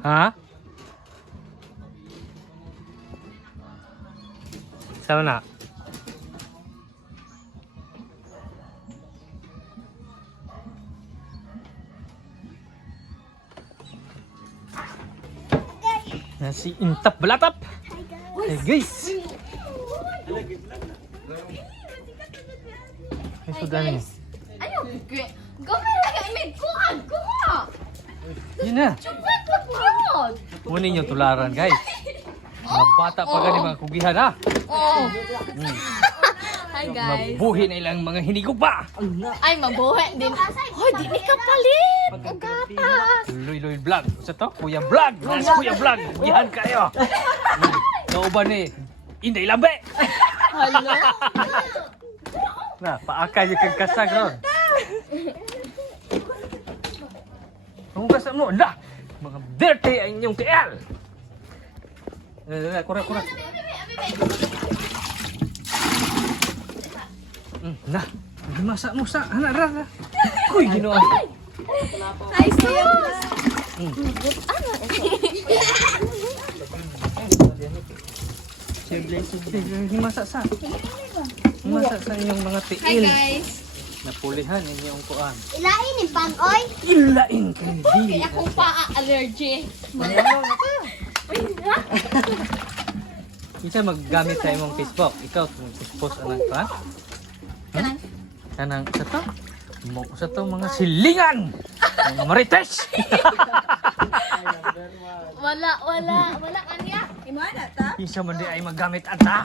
Ha? Sama na? Nasi intap belatap. Hey guys. Ay, sudah nih. Ayo, gamay lagi imig ko ha. Yun na. Chupat magmamod. Kunin yung tularan guys. Mga bata pa gani mga kugihan ha. Oh. Hi guys. Mabuhi na ilang mga hinigog pa. Ay, mabuhay din. Hoy, di ka palit. Ang gatas. Luy vlog. Sa to? Kuya vlog. Mas kuya vlog. Kuyahan kayo. Nauban ni Inday Lambe. Hello. Na, paakay yung kagkasag ron. Ang kasa mo, na! Mga dirty ang inyong TL! Kurang. Na, masa mo sa, anak rara. Uy, ginoon. Ay, sus. Himasak sa. Himasak sa inyong mga Hi TL. guys. Napulihan inyong kuan. Ilain yung pang-oy. Ilain kayo Kaya di. akong paa-allergy. Isa maggamit sa imong Facebook. Ikaw post anang pa. Kanang. Kanang sa to. Mo sa to mga silingan. Mga marites. Wala kanya. Imana ta? Isa man di ay magamit ata.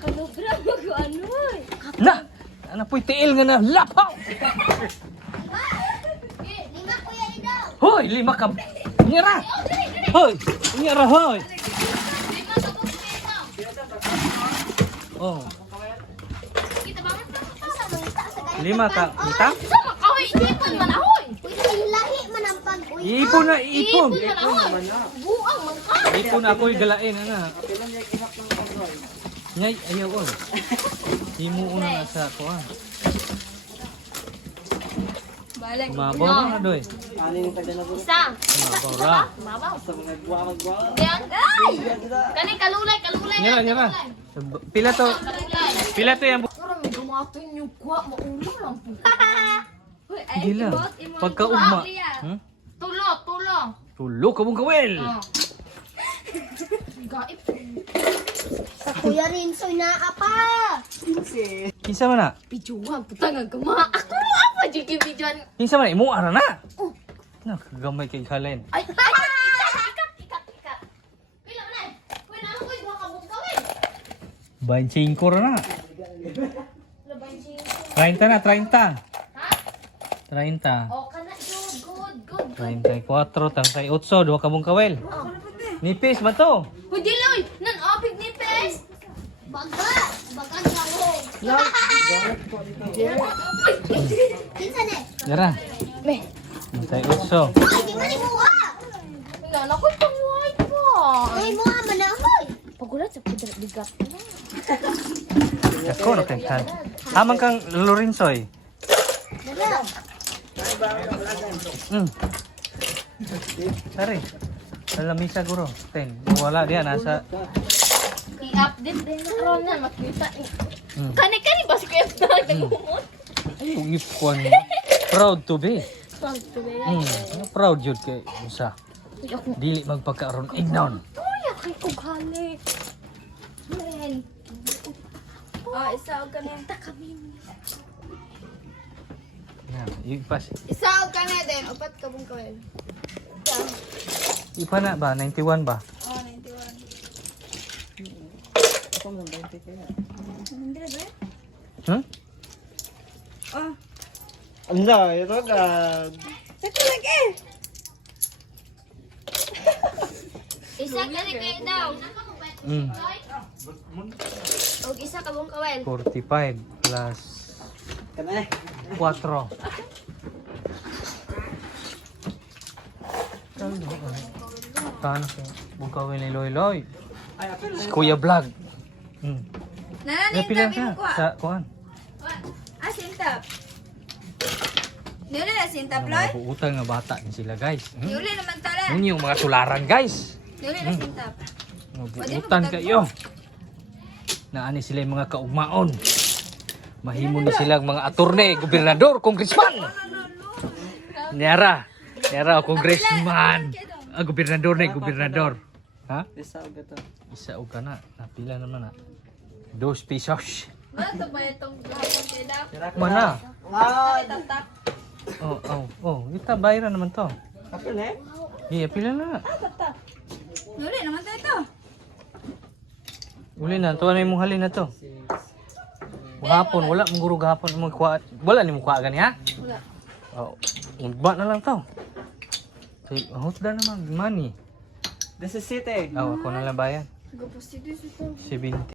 Kalubra mo ano eh. Na. Ana po'y tiil nga na lapaw. Lima kuya ni daw. Hoy, lima ka. Nyara. Hoy, nyara hoy. Oh, Kita banget ka. Asa mangita sa ganyan lima ka. Kita? Sa makahoy, ipon man ahoy. Uy, ilahi man ang pag-uy. Ipon na ipon. Ipon man ahoy. Buang man ka. Ipon na ako'y galain ana. Nyay, ayaw ko. Himo una na sa kuan. Balik. Mabaw na doy. Isa. Mabaw ra. Mabaw. Yan. Ay! Kani kalulay. Nyara. Pila to? Kalulay. Pila to yung Karang may gumaton yung kwa. Maulang lang po. Uy, ay, gila. imot. Pagkaugma. Hmm? Tulo. Tulo ka mong kawel. Oh. Gaip. Sa kuya Rinsoy na apa. Kinsa man na? Bijuan. Putang gama. Ako apa jiki bijuan. Kinsa man na? Imo ara na. Oh. Na, kagamay kay Halen. Ay, ikat. Pila man ay. Kuy na ko duha ka buong gawin. 25 ra na. Labay siya. 30 na, 30. Ha? 30. Oh, kana good. 34, 38, duha ka mong kawel. Oh. Nipis ba to? Uy, diloy! Nan, apig ni Pes! Baga niya ko. Kinsa ne? Yara. Me, 38. Ay, di man imuha. nan ako itong white pa. Ay, muha man na hoy. Pagulat sa pudra bigat. Ako na kay kan. Amang kang Lorenzoy. Dala. Sari. Lamisa guro. Ten. Wala diyan nasa. I-update din na ron nan, makita. Mm. Kani ba si Kuya Vlog nag-umot? Ungip ko proud to be. Proud to be yan. Proud jud kay usa. Uy, ako. Dili magpagkaroon ignon. Uy, akay kong halik. Men. Isa o kanin. Kami. Yan, ipas. Isa o kanin din. Upat ka bong kawel. Ipa na ba 91 ba? Oh, 91. Hmm? Anda, ito ka. Ito lagi. Isa kani kayo daw. Mm. O isa ka bong kawel. 45 plus Kana 4. Kano siya? Bugawin ni Loy Loy. Si Kuya Vlog. Nana, Pila ka sa kuan. Sintap. Yuli na sinta, Ploy. Mga utang nga bata din sila guys. Yuli naman tala. Yun yung mga tularan guys. Yuli na sinta. Mabuutan kayo. Naani sila yung mga kaugmaon. Mahimo ni silang mga attorney, gobernador, congressman. Nyara o congressman. Gobernador na, gobernador. Ha? Isa o gato. Isa o ka na. Napila naman na. 2 pesos. Ano ba itong hapon kaya? Mana? Wow! Tap-tap. Kita bayaran naman to. Kapil eh? Iya, pila na. Yuli naman tayo ito. Uli na, tuwa na yung halin na to. Gahapon, wala mong guro gahapon. Wala ni mong kuha gani ha? Wala. Ba na lang to. Hotda naman, money. This is city. Ako na lang bayan. Gapos dito ito. 70.